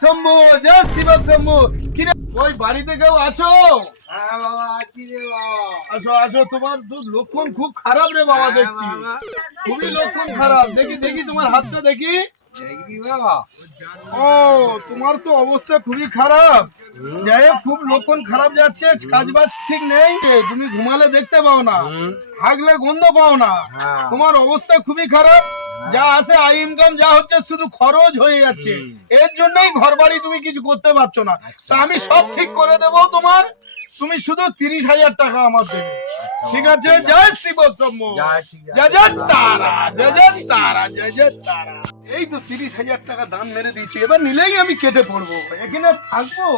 শম্ভু, জয় শিব শম্ভু। কি রে, ওই বাড়িতে কেউ আছো? হ্যাঁ বাবা, আছি রে বাবা। আসো আসো, তোমার তো লক্ষণ খুব খারাপ রে বাবা, দেখছি খুবই লক্ষণ খারাপ। দেখি দেখি তোমার হাতটা দেখি। দেখবি বাবা? ও, তোমার তো অবস্থা খুবই খারাপ। যাই হোক, খুব লক্ষণ খারাপ যাচ্ছে, কাজবাজ ঠিক নেই, তুমি ঘুমালে দেখতে পাও না, হাগলে গন্ধ পাও না, হ্যাঁ। তোমার অবস্থা খুবই খারাপ। যা আছে আই ইনকাম যা হচ্ছে শুধু খরচ হয়ে যাচ্ছে, এর জন্যই ঘর বাড়ি তুমি কিছু করতে পারছো না। তা আমি সব ঠিক করে দেবো তোমার, তুমি শুধু 30,000 টাকা আমার দেবে, ঠিক আছে? জয় শিব শম্ভু, জয় জয় তারা, জয় জয় তারা, জয় জয় তারা। এই তো 30,000 টাকা দাম মেরে দিয়েছি, এবার নিলেই আমি কেটে পড়বো, এখানে থাকবো,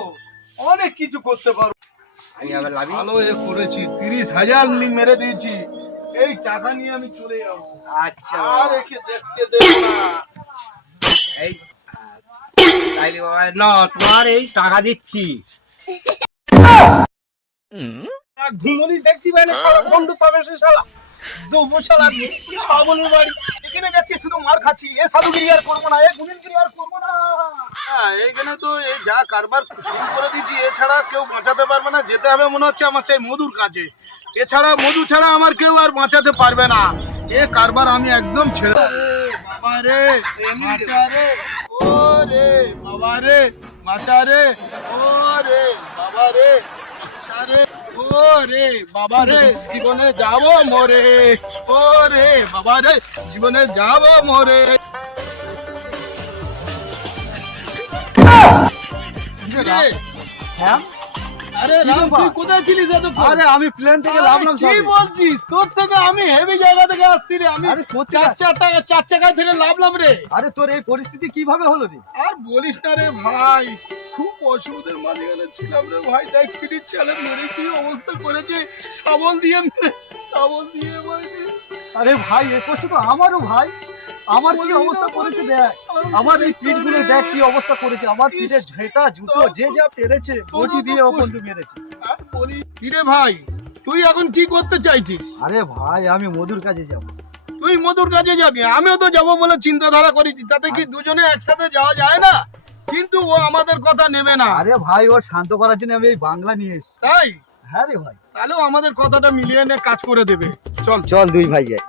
অনেক কিছু করতে পারবো। আমি আবার লাভি। ভালো এ করেছি, 30,000 মেরে দিয়েছি, এই টাকা নিয়ে আমি চলে যাবো। আচ্ছা আর একে দেখতে দেবো না। এই তাইলে বাবা, না তোমার এই টাকা দিচ্ছি। ঘুমনি দেখছি মানে সারা বন্ধু পাবে সে শালা দেবো শালা ছাগলের বাড়ি, এখানে যাচ্ছি শুধু মার খাচ্ছি, এ সাধুগিরি আর করবো না, এ গুণিনগিরি আর করবো না। এখানে তো এই যা কারবার শুরু করে দিয়েছি, এছাড়া কেউ বাঁচাতে পারবে না। যেতে হবে মনে হচ্ছে আমার চাই মধুর কাছে, এছাড়া মধু ছাড়া আমার কেউ আর বাঁচাতে পারবে না। এ কারবার আমি একদম ছেড়ে বাবা রে, বাঁচা রে, ও রে বাবা রে, বাঁচা রে, ও রে বাবা রে, বাঁচা রে, ও রে বাবা রে, জীবনে যাবো মরে, ও রে বাবা রে, জীবনে যাবো মরে। হ্যাঁ, আরে রাম, তুই কোথায় ছিলিস এতক্ষণ? আরে আমি প্লেন থেকে নামলাম কি সবে। বলছিস? তোর থেকে আমি হেভি জায়গা থেকে আসছি রে, আমি আরে কোথায়? চার চাকায় থেকে নামলাম রে। আরে তোর এই পরিস্থিতি কিভাবে হলো রে? আর বলিস না রে ভাই, খুব অসুবিধার মাঝখানে ছিলাম রে ভাই। দেখ পিটির চালে মেরে কি অবস্থা করেছে, শাবল দিয়ে মেরেছে, শাবল দিয়ে মেরেছে। আরে ভাই, এই কষ্ট তো আমারও ভাই, আমার কি অবস্থা করেছে দেখ, আমার এই পিঠ গুলো দেখ কি অবস্থা করেছে, আমার পিঠে ঝেঁটা জুতো যে যা পেরেছে বটি দিয়ে বন্ধু মেরেছে। আর বলি কি রে ভাই, তুই এখন কি করতে চাইছিস? আরে ভাই, আমি মধুর কাজে যাব। তুই মধুর কাছে যাবি, আমিও তো যাবো বলে চিন্তাধারা করেছি, তাতে কি দুজনে একসাথে যাওয়া যায় না? কিন্তু ও আমাদের কথা নেবে না। আরে ভাই, ওর শান্ত করার জন্য আমি এই বাংলা নিয়ে এসেছি। তাই হ্যাঁ রে ভাই, তাহলেও আমাদের কথাটা মিলিয়ে নিয়ে কাজ করে দেবে। চল চল দুই ভাই যাই।